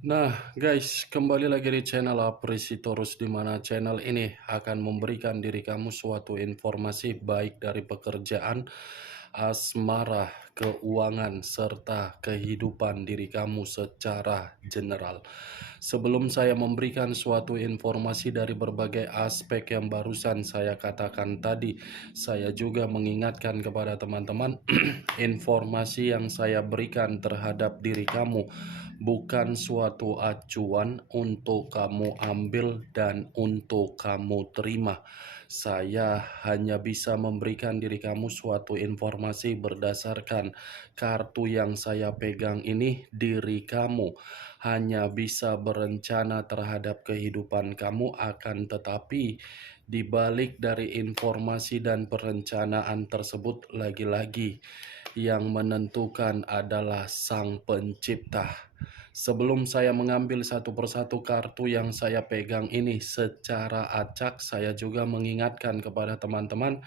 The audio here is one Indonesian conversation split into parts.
Nah, guys, kembali lagi di channel Apresitorus, di mana channel ini akan memberikan diri kamu suatu informasi baik dari pekerjaan, asmara, keuangan, serta kehidupan diri kamu secara general. Sebelum saya memberikan suatu informasi dari berbagai aspek yang barusan saya katakan tadi, saya juga mengingatkan kepada teman-teman informasi yang saya berikan terhadap diri kamu bukan suatu acuan untuk kamu ambil dan untuk kamu terima. Saya hanya bisa memberikan diri kamu suatu informasi berdasarkan kartu yang saya pegang ini. Diri kamu hanya bisa berencana terhadap kehidupan kamu, akan tetapi di balik dari informasi dan perencanaan tersebut, lagi-lagi yang menentukan adalah Sang Pencipta. Sebelum saya mengambil satu persatu kartu yang saya pegang ini secara acak, saya juga mengingatkan kepada teman-teman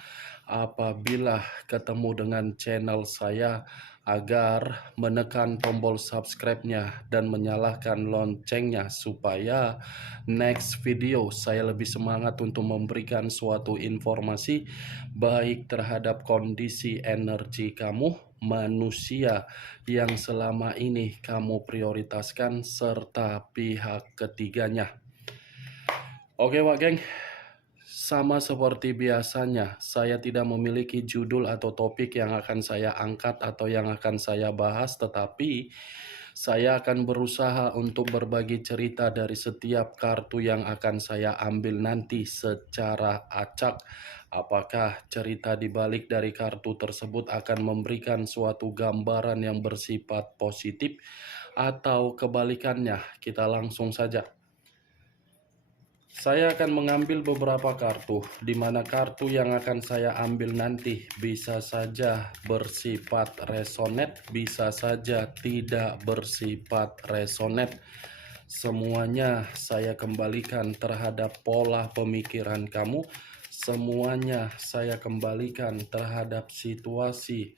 apabila ketemu dengan channel saya agar menekan tombol subscribe-nya dan menyalakan loncengnya supaya next video saya lebih semangat untuk memberikan suatu informasi baik terhadap kondisi energi kamu, manusia yang selama ini kamu prioritaskan, serta pihak ketiganya. Oke Wak Geng, sama seperti biasanya, saya tidak memiliki judul atau topik yang akan saya angkat atau yang akan saya bahas, tetapi saya akan berusaha untuk berbagi cerita dari setiap kartu yang akan saya ambil nanti secara acak. Apakah cerita di balik dari kartu tersebut akan memberikan suatu gambaran yang bersifat positif atau kebalikannya? Kita langsung saja. Saya akan mengambil beberapa kartu, di mana kartu yang akan saya ambil nanti bisa saja bersifat resonate, bisa saja tidak bersifat resonate. Semuanya saya kembalikan terhadap pola pemikiran kamu, semuanya saya kembalikan terhadap situasi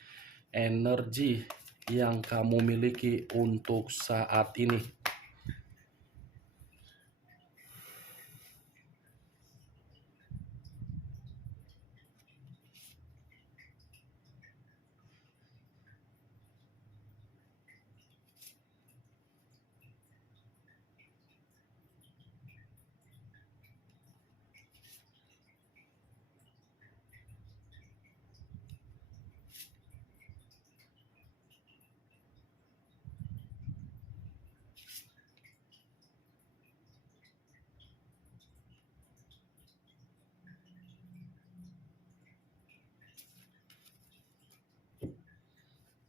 energi yang kamu miliki untuk saat ini.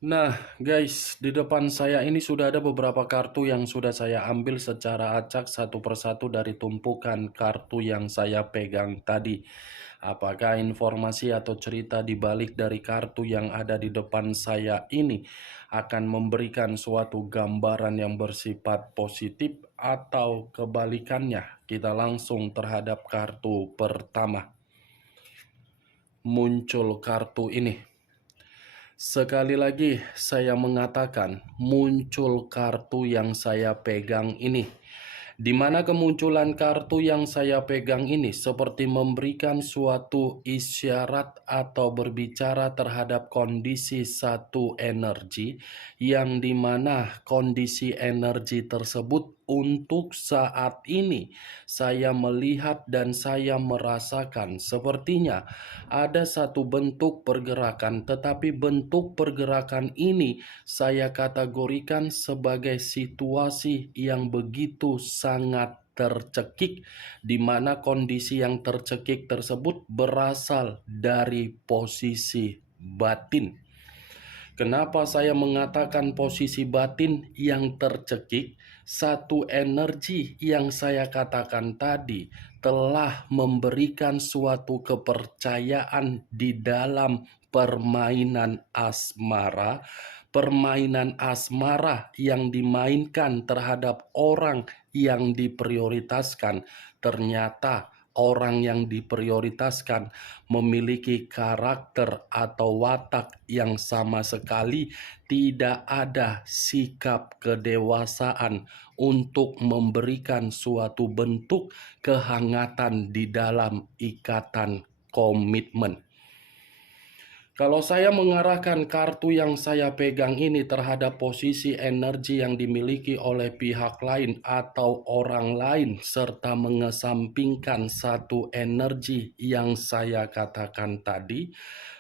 Nah guys, di depan saya ini sudah ada beberapa kartu yang sudah saya ambil secara acak satu persatu dari tumpukan kartu yang saya pegang tadi. Apakah informasi atau cerita di balik dari kartu yang ada di depan saya ini akan memberikan suatu gambaran yang bersifat positif atau kebalikannya? Kita langsung terhadap kartu pertama. Muncul kartu ini. Sekali lagi saya mengatakan muncul kartu yang saya pegang ini. Di mana kemunculan kartu yang saya pegang ini seperti memberikan suatu isyarat atau berbicara terhadap kondisi satu energi, yang dimana kondisi energi tersebut untuk saat ini saya melihat dan saya merasakan sepertinya ada satu bentuk pergerakan, tetapi bentuk pergerakan ini saya kategorikan sebagai situasi yang begitu sangat tercekik, di mana kondisi yang tercekik tersebut berasal dari posisi batin. Kenapa saya mengatakan posisi batin yang tercekik? Satu energi yang saya katakan tadi telah memberikan suatu kepercayaan di dalam permainan asmara. Permainan asmara yang dimainkan terhadap orang yang diprioritaskan ternyata orang yang diprioritaskan memiliki karakter atau watak yang sama sekali tidak ada sikap kedewasaan untuk memberikan suatu bentuk kehangatan di dalam ikatan komitmen. Kalau saya mengarahkan kartu yang saya pegang ini terhadap posisi energi yang dimiliki oleh pihak lain atau orang lain, serta mengesampingkan satu energi yang saya katakan tadi,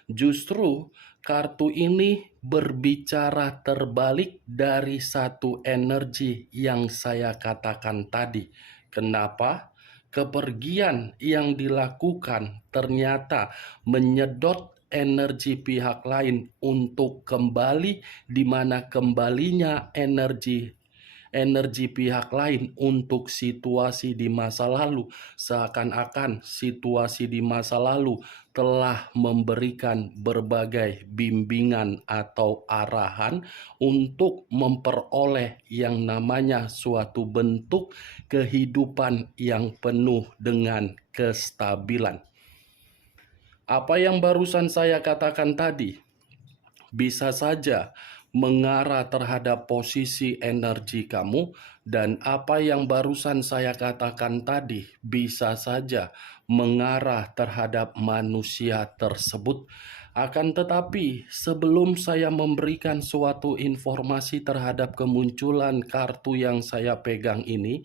justru kartu ini berbicara terbalik dari satu energi yang saya katakan tadi. Kenapa? Kepergian yang dilakukan ternyata menyedot energi pihak lain untuk kembali, di mana kembalinya energi pihak lain untuk situasi di masa lalu, seakan-akan situasi di masa lalu telah memberikan berbagai bimbingan atau arahan untuk memperoleh yang namanya suatu bentuk kehidupan yang penuh dengan kestabilan. Apa yang barusan saya katakan tadi bisa saja mengarah terhadap posisi energi kamu, dan apa yang barusan saya katakan tadi bisa saja mengarah terhadap manusia tersebut. Akan tetapi, sebelum saya memberikan suatu informasi terhadap kemunculan kartu yang saya pegang ini,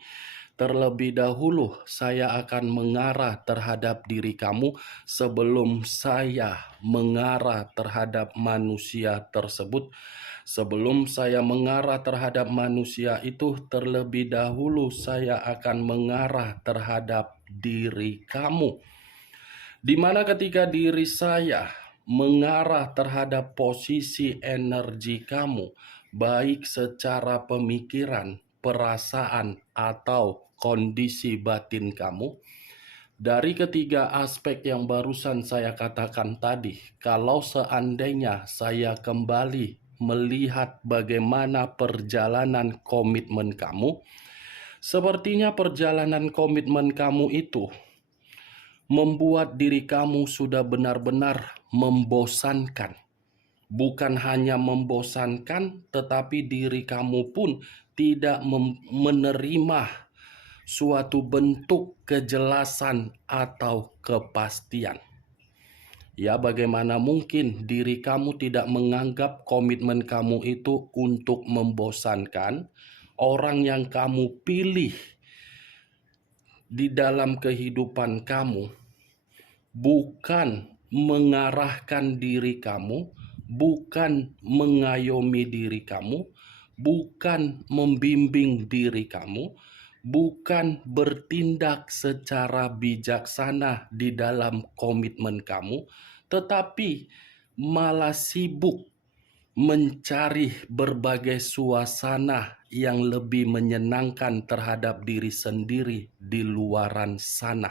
terlebih dahulu saya akan mengarah terhadap diri kamu sebelum saya mengarah terhadap manusia tersebut. Sebelum saya mengarah terhadap manusia itu, terlebih dahulu saya akan mengarah terhadap diri kamu. Di mana ketika diri saya mengarah terhadap posisi energi kamu, baik secara pemikiran, perasaan, atau kondisi batin kamu, dari ketiga aspek yang barusan saya katakan tadi, kalau seandainya saya kembali melihat bagaimana perjalanan komitmen kamu, sepertinya perjalanan komitmen kamu itu membuat diri kamu sudah benar-benar membosankan. Bukan hanya membosankan, tetapi diri kamu pun tidak menerima suatu bentuk kejelasan atau kepastian. Ya, bagaimana mungkin diri kamu tidak menganggap komitmen kamu itu untuk membosankan? Orang yang kamu pilih di dalam kehidupan kamu bukan mengarahkan diri kamu, bukan mengayomi diri kamu, bukan membimbing diri kamu, bukan bertindak secara bijaksana di dalam komitmen kamu, tetapi malah sibuk mencari berbagai suasana yang lebih menyenangkan terhadap diri sendiri di luaran sana.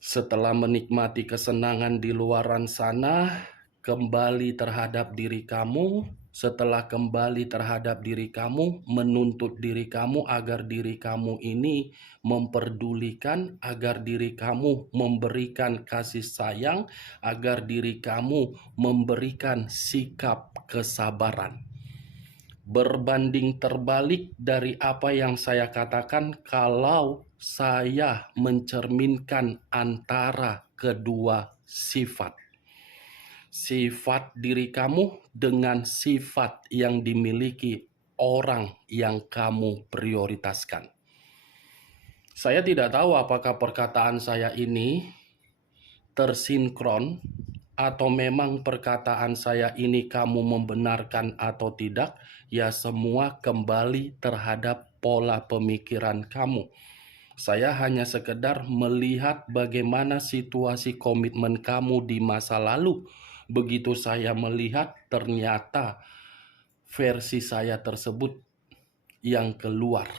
Setelah menikmati kesenangan di luaran sana, kembali terhadap diri kamu. Setelah kembali terhadap diri kamu, menuntut diri kamu agar diri kamu ini memperdulikan, agar diri kamu memberikan kasih sayang, agar diri kamu memberikan sikap kesabaran. Berbanding terbalik dari apa yang saya katakan kalau saya mencerminkan antara kedua sifat. Sifat diri kamu dengan sifat yang dimiliki orang yang kamu prioritaskan. Saya tidak tahu apakah perkataan saya ini tersinkron atau memang perkataan saya ini kamu membenarkan atau tidak. Ya, semua kembali terhadap pola pemikiran kamu. Saya hanya sekedar melihat bagaimana situasi komitmen kamu di masa lalu. Begitu saya melihat, ternyata versi saya tersebut yang keluar.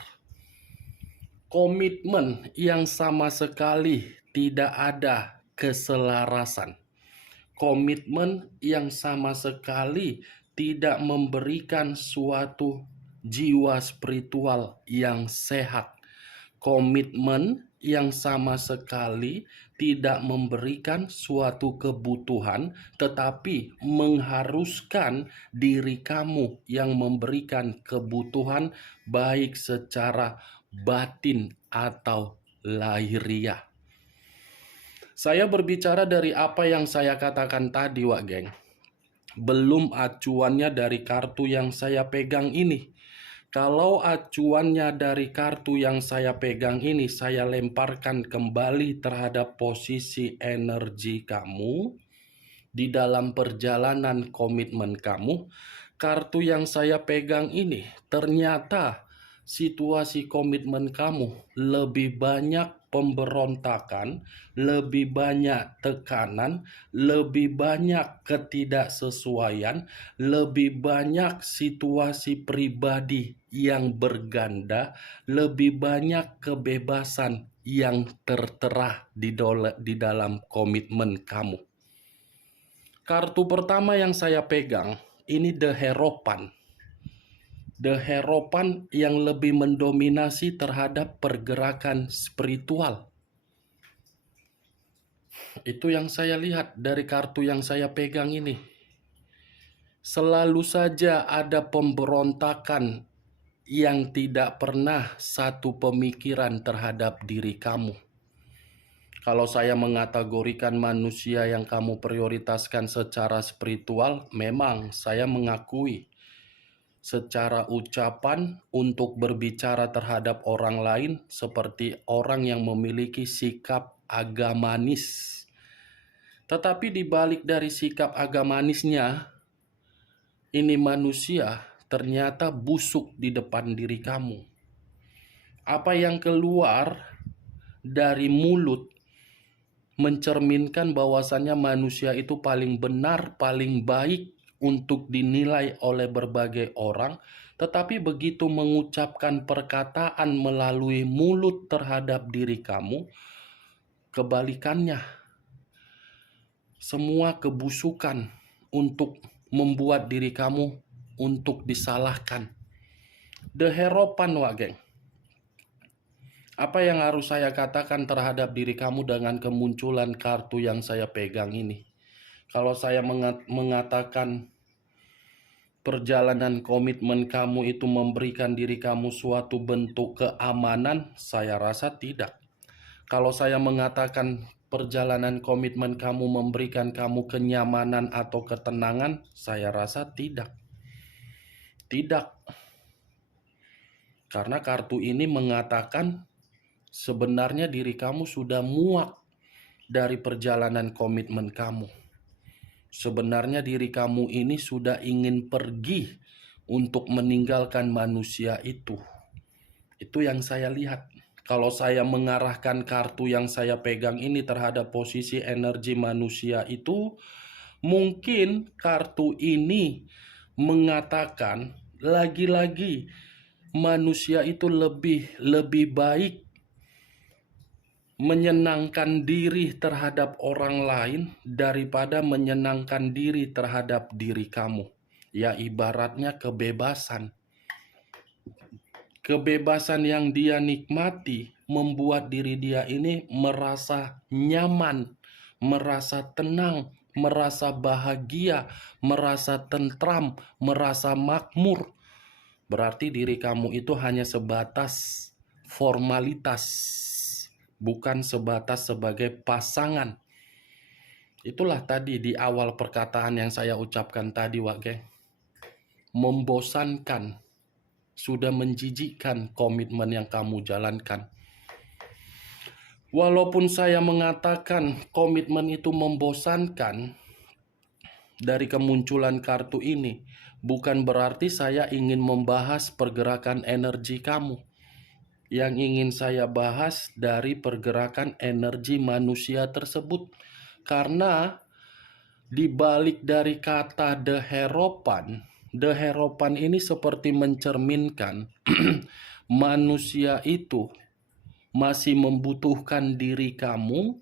Komitmen yang sama sekali tidak ada keselarasan. Komitmen yang sama sekali tidak memberikan suatu jiwa spiritual yang sehat. Komitmen yang sama sekali tidak memberikan suatu kebutuhan, tetapi mengharuskan diri kamu yang memberikan kebutuhan, baik secara batin atau lahiriah. Saya berbicara dari apa yang saya katakan tadi, Wak Geng. Belum acuannya dari kartu yang saya pegang ini. Kalau acuannya dari kartu yang saya pegang ini, saya lemparkan kembali terhadap posisi energi kamu di dalam perjalanan komitmen kamu. Kartu yang saya pegang ini, ternyata situasi komitmen kamu lebih banyak pemberontakan, lebih banyak tekanan, lebih banyak ketidaksesuaian, lebih banyak situasi pribadi yang berganda, lebih banyak kebebasan yang tertera di dalam komitmen kamu. Kartu pertama yang saya pegang ini The Hierophant. The Hierophant yang lebih mendominasi terhadap pergerakan spiritual. Itu yang saya lihat dari kartu yang saya pegang ini. Selalu saja ada pemberontakan yang tidak pernah satu pemikiran terhadap diri kamu. Kalau saya mengategorikan manusia yang kamu prioritaskan secara spiritual, memang saya mengakui secara ucapan untuk berbicara terhadap orang lain seperti orang yang memiliki sikap agamanis. Tetapi di balik dari sikap agamanisnya, ini manusia ternyata busuk di depan diri kamu. Apa yang keluar dari mulut mencerminkan bahwasannya manusia itu paling benar, paling baik untuk dinilai oleh berbagai orang, tetapi begitu mengucapkan perkataan melalui mulut terhadap diri kamu, kebalikannya. Semua kebusukan untuk membuat diri kamu untuk disalahkan. The Hierophant, Wak Geng. Apa yang harus saya katakan terhadap diri kamu dengan kemunculan kartu yang saya pegang ini? Kalau saya mengatakan perjalanan komitmen kamu itu memberikan diri kamu suatu bentuk keamanan, saya rasa tidak. Kalau saya mengatakan perjalanan komitmen kamu memberikan kamu kenyamanan atau ketenangan, saya rasa tidak. Tidak. Karena kartu ini mengatakan sebenarnya diri kamu sudah muak dari perjalanan komitmen kamu. Sebenarnya diri kamu ini sudah ingin pergi untuk meninggalkan manusia itu. Itu yang saya lihat. Kalau saya mengarahkan kartu yang saya pegang ini terhadap posisi energi manusia itu, mungkin kartu ini mengatakan lagi-lagi manusia itu lebih baik menyenangkan diri terhadap orang lain daripada menyenangkan diri terhadap diri kamu. Ya, ibaratnya kebebasan. Kebebasan yang dia nikmati membuat diri dia ini merasa nyaman, merasa tenang, merasa bahagia, merasa tentram, merasa makmur. Berarti diri kamu itu hanya sebatas formalitas, bukan sebatas sebagai pasangan. Itulah tadi di awal perkataan yang saya ucapkan tadi, Wak Geng. Membosankan, sudah menjijikkan komitmen yang kamu jalankan. Walaupun saya mengatakan komitmen itu membosankan dari kemunculan kartu ini, bukan berarti saya ingin membahas pergerakan energi kamu. Yang ingin saya bahas dari pergerakan energi manusia tersebut. Karena di balik dari kata The Hierophant ini seperti mencerminkan manusia itu masih membutuhkan diri kamu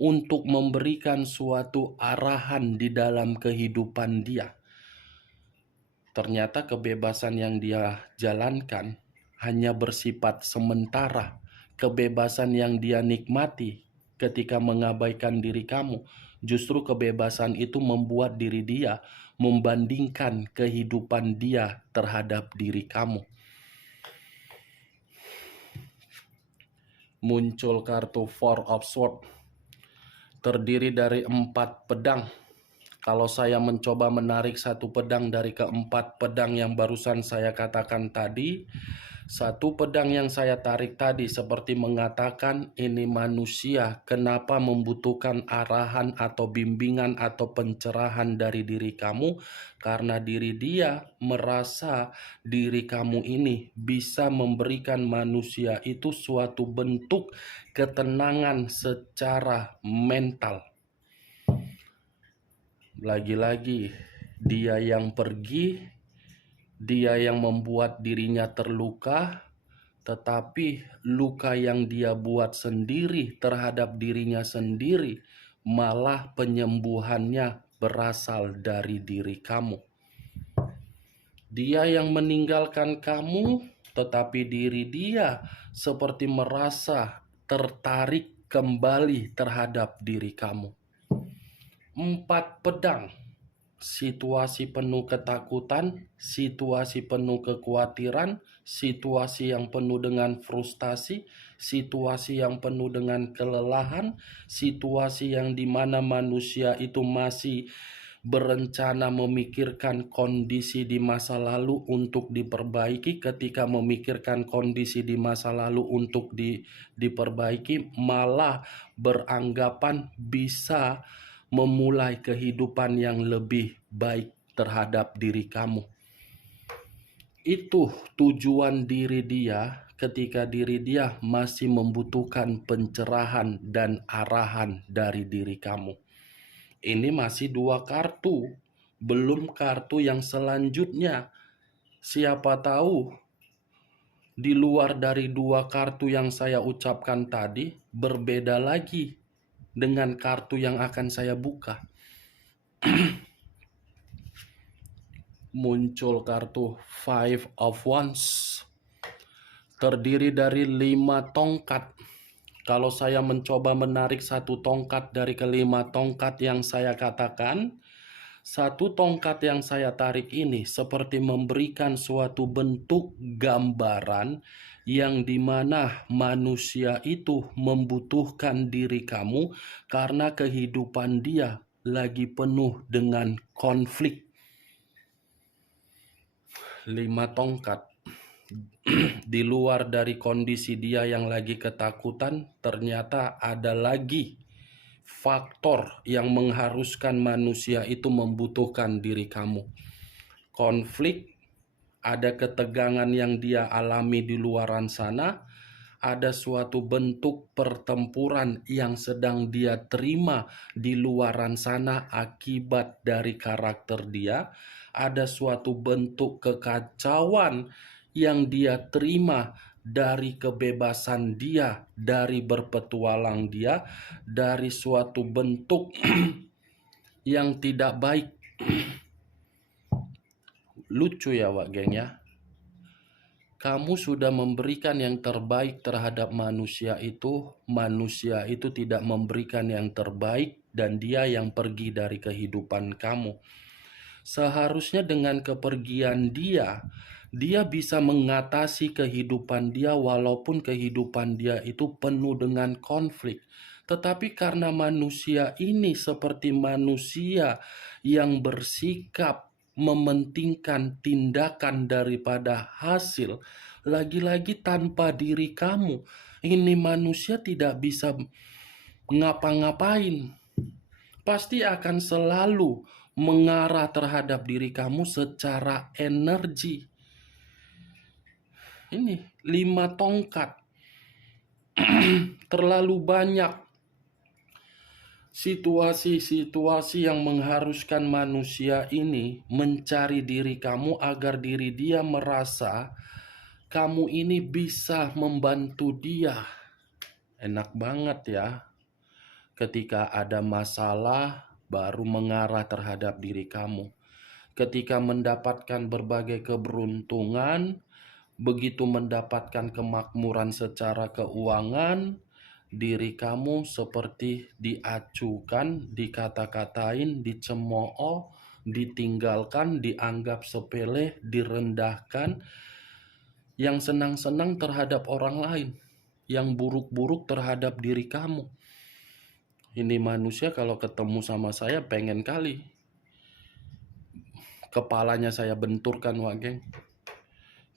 untuk memberikan suatu arahan di dalam kehidupan dia. Ternyata kebebasan yang dia jalankan hanya bersifat sementara kebebasan yang dia nikmati ketika mengabaikan diri kamu. Justru kebebasan itu membuat diri dia membandingkan kehidupan dia terhadap diri kamu. Muncul kartu Four of Swords, terdiri dari 4 pedang. Kalau saya mencoba menarik satu pedang dari keempat pedang yang barusan saya katakan tadi, satu pedang yang saya tarik tadi seperti mengatakan ini manusia kenapa membutuhkan arahan atau bimbingan atau pencerahan dari diri kamu, karena diri dia merasa diri kamu ini bisa memberikan manusia itu suatu bentuk ketenangan secara mental. Lagi-lagi dia yang pergi, dia yang membuat dirinya terluka, tetapi luka yang dia buat sendiri terhadap dirinya sendiri, malah penyembuhannya berasal dari diri kamu. Dia yang meninggalkan kamu, tetapi diri dia seperti merasa tertarik kembali terhadap diri kamu. 4 pedang. Situasi penuh ketakutan, situasi penuh kekhawatiran, situasi yang penuh dengan frustasi, situasi yang penuh dengan kelelahan, situasi yang dimana manusia itu masih berencana memikirkan kondisi di masa lalu untuk diperbaiki. Ketika memikirkan kondisi di masa lalu untuk diperbaiki, malah beranggapan bisa memulai kehidupan yang lebih baik terhadap diri kamu. Itu tujuan diri dia ketika diri dia masih membutuhkan pencerahan dan arahan dari diri kamu. Ini masih 2 kartu, belum kartu yang selanjutnya. Siapa tahu di luar dari 2 kartu yang saya ucapkan tadi berbeda lagi dengan kartu yang akan saya buka. Muncul kartu Five of Wands, terdiri dari 5 tongkat. Kalau saya mencoba menarik satu tongkat dari kelima tongkat yang saya katakan, satu tongkat yang saya tarik ini seperti memberikan suatu bentuk gambaran yang dimana manusia itu membutuhkan diri kamu karena kehidupan dia lagi penuh dengan konflik. 5 tongkat. Di luar dari kondisi dia yang lagi ketakutan, ternyata ada lagi faktor yang mengharuskan manusia itu membutuhkan diri kamu. Konflik, ada ketegangan yang dia alami di luaran sana, ada suatu bentuk pertempuran yang sedang dia terima di luaran sana akibat dari karakter dia, ada suatu bentuk kekacauan yang dia terima dari kebebasan dia, dari berpetualang dia, dari suatu bentuk yang tidak baik. Lucu ya Wak geng ya. Kamu sudah memberikan yang terbaik terhadap manusia itu tidak memberikan yang terbaik dan dia yang pergi dari kehidupan kamu. Seharusnya dengan kepergian dia bisa mengatasi kehidupan dia walaupun kehidupan dia itu penuh dengan konflik. Tetapi karena manusia ini seperti manusia yang bersikap mementingkan tindakan daripada hasil, lagi-lagi tanpa diri kamu, ini manusia tidak bisa ngapa-ngapain. Pasti akan selalu mengarah terhadap diri kamu secara energi. Ini 5 tongkat. Terlalu banyak situasi-situasi yang mengharuskan manusia ini mencari diri kamu agar diri dia merasa kamu ini bisa membantu dia. Enak banget ya. Ketika ada masalah baru mengarah terhadap diri kamu. Ketika mendapatkan berbagai keberuntungan Begitu mendapatkan kemakmuran secara keuangan, diri kamu seperti diacukan, dikata-katain, dicemooh, ditinggalkan, dianggap sepele, direndahkan, yang senang-senang terhadap orang lain, yang buruk-buruk terhadap diri kamu. Ini manusia kalau ketemu sama saya pengen kali kepalanya saya benturkan, Wak Geng.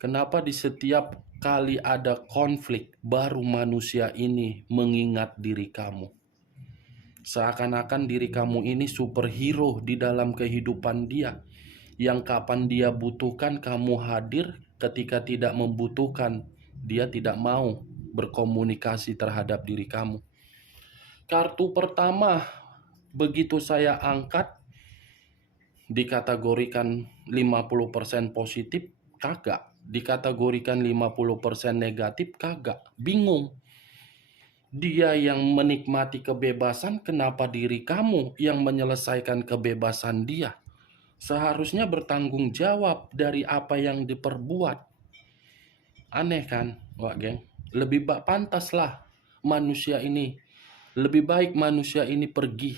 Kenapa di setiap kali ada konflik baru manusia ini mengingat diri kamu? Seakan-akan diri kamu ini superhero di dalam kehidupan dia, yang kapan dia butuhkan kamu hadir, ketika tidak membutuhkan dia tidak mau berkomunikasi terhadap diri kamu. Kartu pertama begitu saya angkat dikategorikan 50% positif, kagak. Dikategorikan 50% negatif, kagak. Bingung. Dia yang menikmati kebebasan, kenapa diri kamu yang menyelesaikan kebebasan dia? Seharusnya bertanggung jawab dari apa yang diperbuat. Aneh kan, Wak Geng? Lebih pantaslah manusia ini. Lebih baik manusia ini pergi.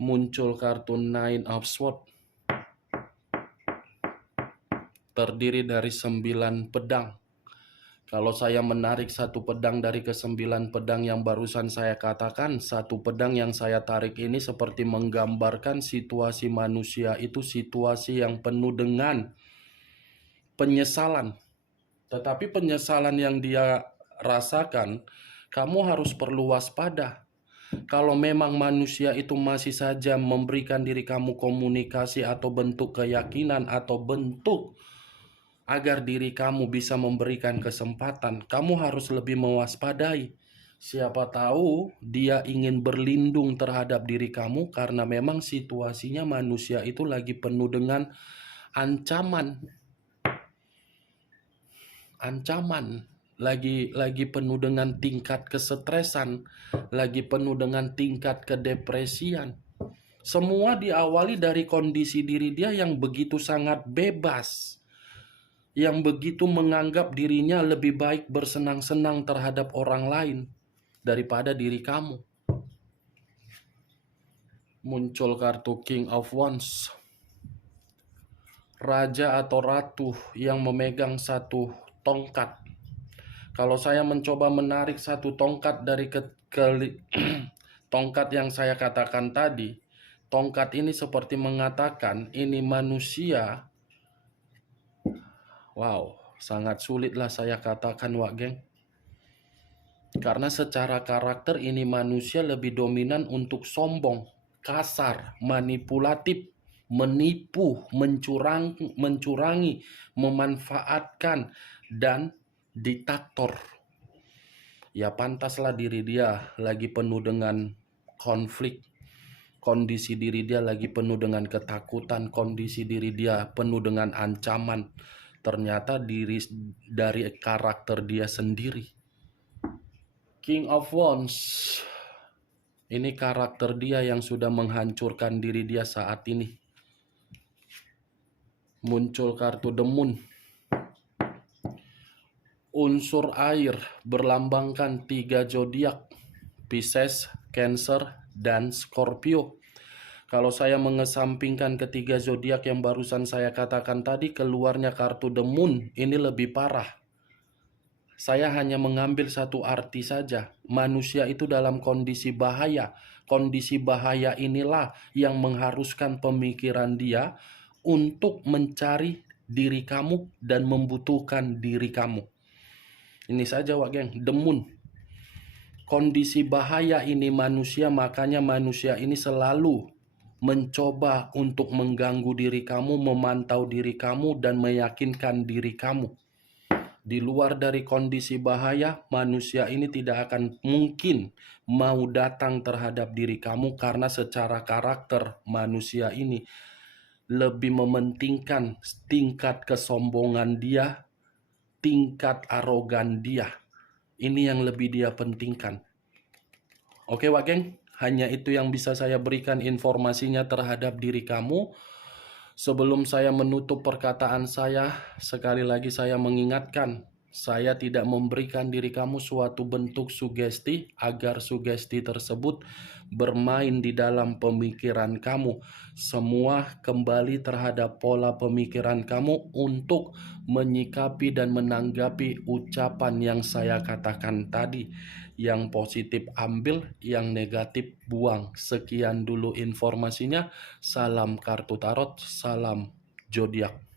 Muncul kartu Nine of Swords. Terdiri dari 9 pedang. Kalau saya menarik satu pedang dari ke-9 pedang yang barusan saya katakan, satu pedang yang saya tarik ini seperti menggambarkan situasi manusia itu situasi yang penuh dengan penyesalan. Tetapi penyesalan yang dia rasakan, kamu harus perlu waspada. Kalau memang manusia itu masih saja memberikan diri kamu komunikasi atau bentuk keyakinan atau bentuk agar diri kamu bisa memberikan kesempatan, kamu harus lebih mewaspadai. Siapa tahu dia ingin berlindung terhadap diri kamu karena memang situasinya manusia itu lagi penuh dengan ancaman. Lagi penuh dengan tingkat kesetresan, lagi penuh dengan tingkat kedepresian. Semua diawali dari kondisi diri dia yang begitu sangat bebas, yang begitu menganggap dirinya lebih baik bersenang-senang terhadap orang lain daripada diri kamu. Muncul kartu King of Wands. Raja atau ratu yang memegang satu tongkat. Kalau saya mencoba menarik satu tongkat dari tongkat yang saya katakan tadi, tongkat ini seperti mengatakan ini manusia. Wow, sangat sulitlah saya katakan, Wak Geng. Karena secara karakter ini manusia lebih dominan untuk sombong, kasar, manipulatif, menipu, mencurangi, memanfaatkan, dan diktator. Ya pantaslah diri dia lagi penuh dengan konflik. Kondisi diri dia lagi penuh dengan ketakutan, kondisi diri dia penuh dengan ancaman. Ternyata dari karakter dia sendiri. King of Wands. Ini karakter dia yang sudah menghancurkan diri dia saat ini. Muncul kartu The Moon. Unsur air berlambangkan 3 zodiak, Pisces, Cancer, dan Scorpio. Kalau saya mengesampingkan ketiga zodiak yang barusan saya katakan tadi, keluarnya kartu The Moon ini lebih parah. Saya hanya mengambil satu arti saja. Manusia itu dalam kondisi bahaya. Kondisi bahaya inilah yang mengharuskan pemikiran dia untuk mencari diri kamu dan membutuhkan diri kamu. Ini saja, Wak Geng, The Moon. Kondisi bahaya ini manusia, makanya manusia ini selalu mencoba untuk mengganggu diri kamu, memantau diri kamu, dan meyakinkan diri kamu. Di luar dari kondisi bahaya, manusia ini tidak akan mungkin mau datang terhadap diri kamu karena secara karakter manusia ini lebih mementingkan tingkat kesombongan dia, tingkat arogan dia. Ini yang lebih dia pentingkan. Oke, Wak Geng? Hanya itu yang bisa saya berikan informasinya terhadap diri kamu. Sebelum saya menutup perkataan saya, sekali lagi saya mengingatkan, saya tidak memberikan diri kamu suatu bentuk sugesti agar sugesti tersebut bermain di dalam pemikiran kamu. Semua kembali terhadap pola pemikiran kamu untuk menyikapi dan menanggapi ucapan yang saya katakan tadi. Yang positif ambil, yang negatif buang. Sekian dulu informasinya. Salam kartu tarot, salam zodiak.